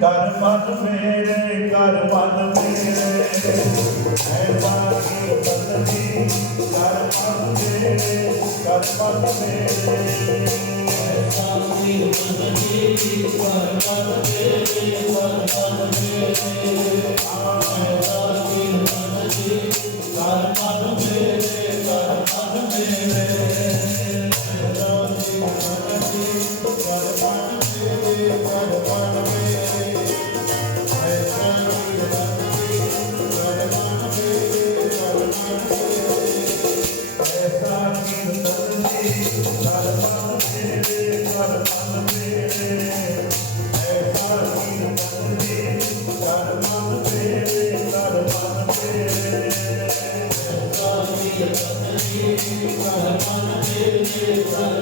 ਕਰ ਮਨ ਮੇਰੇ, ਕਰ ਮਨ ਮੇਰੇ। ਹੈ ਬਾਕੀ ਬੰਦੀ ਕਰ ਮਨ ਮੇਰੇ, ਕਰ ਮਨ ਮੇਰੇ। ਹੈ ਬਾਕੀ ਬੰਦੀ ਕਰ ਮਨ ਮੇਰੇ, ਕਰ ਮਨ ਮੇਰੇ।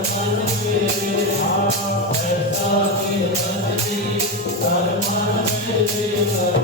Thank you.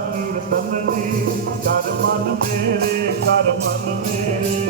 ਕੀਰਤਨ ਦੀ ਕਰ ਮਨ ਮੇਰੇ ਕਰ ਮਨ ਮੇਰੇ।